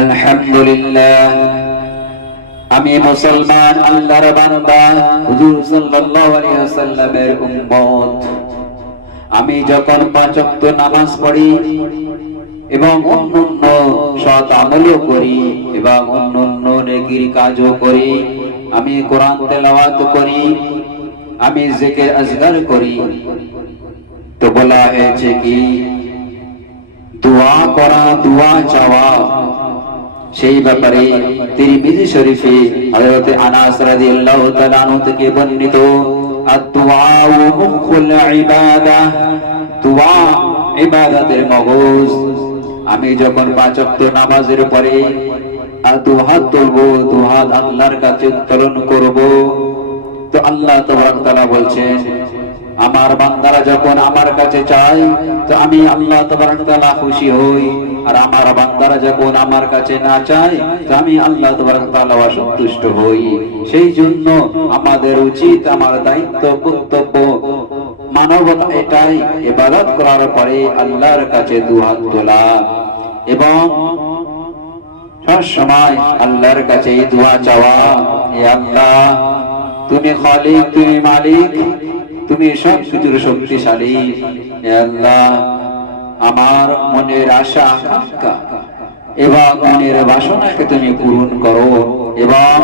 আলহামদুলিল্লাহ, আমি মুসলমান, আল্লাহর বান্দা, হুজুর সাল্লাল্লাহু আলাইহি ওয়াসাল্লামের উম্মত। আমি যখন পাঁচ ওয়াক্ত নামাজ পড়ি এবং অন্যান্য সৎ আমলও করি এবং অন্যান্য নেকির কাজও করি, আমি কোরআন তেলাওয়াত করি, আমি জিকির আজগার করি, তো বলা হয়েছে কি দোয়া করা, দোয়া চাওয়া, সেই ব্যাপারে তিরমিজি শরীফে হযরত আনাস রাদিয়াল্লাহু তাআলা আনহু থেকে বর্ণিত, আদ-দুআউ মুখুল ইবাদাহ, দোয়া ইবাদতের মগজ। আমি যখন পাঁচ ওয়াক্ত নামাজের পরে দুহাত তুলবো, দুহাত আল্লাহর কাছে উত্তোলন করব, তো আল্লাহ তাবারক তাআলা বলছেন আমার বান্দারা যখন আমার কাছে চায় তো আমি আল্লাহ তাবারক তাআলা খুশি হই, আর আমার বান্দারা যখন আমার কাছে না চায় তো আমি আল্লাহ তাবারক তাআলা অসন্তুষ্ট হই। সেই জন্য আমাদের উচিত, আমার দায়িত্ব, কর্তব্য, মানবতা এটাই, ইবাদত করার পরে আল্লাহর কাছে দুহাত তোলা এবং সব সময় আল্লাহর কাছে দোয়া চাওয়া, হে আল্লাহ তুমি খালিক, তুমি মালিক, তুমি সব কিছুর শক্তিশালী, হে আল্লাহ আমার মনের আশা আকাঙ্ক্ষা এবং মনের বাসনাকে তুমি পূরণ করো এবং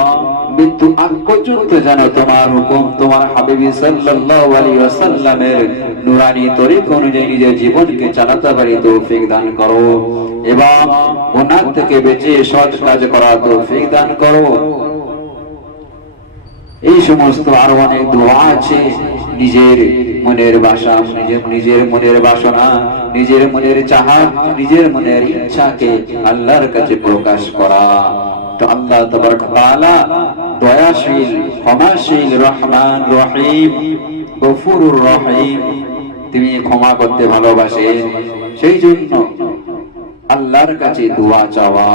মৃত্যু আগ পর্যন্ত যেন তোমার হুকুম, তোমার হাবিব সাল্লাল্লাহু আলাইহি ওয়াসাল্লামের নূরানী তরিক অনুযায়ী নিজের জীবনকে চালাতে পারি তৌফিক দান করো এবং গুনাহ থেকে বেঁচে সৎ কাজ করার তৌফিক দান করো। এই সমস্ত আরো অনেক দোয়া আছে, নিজের মনের ভাষা, নিজের মনের বাসনা, নিজের মনের চাহত, নিজের মনের ইচ্ছাকে আল্লাহর কাছে প্রকাশ করা। তো আল্লাহ তাবারক তাআলা দয়াশীল, ক্ষমাশীল, রহমান রহিম, গফুরুর রহিম, তিনি ক্ষমা করতে ভালোবাসেন। সেই জন্য আল্লাহর কাছে দোয়া চাওয়া।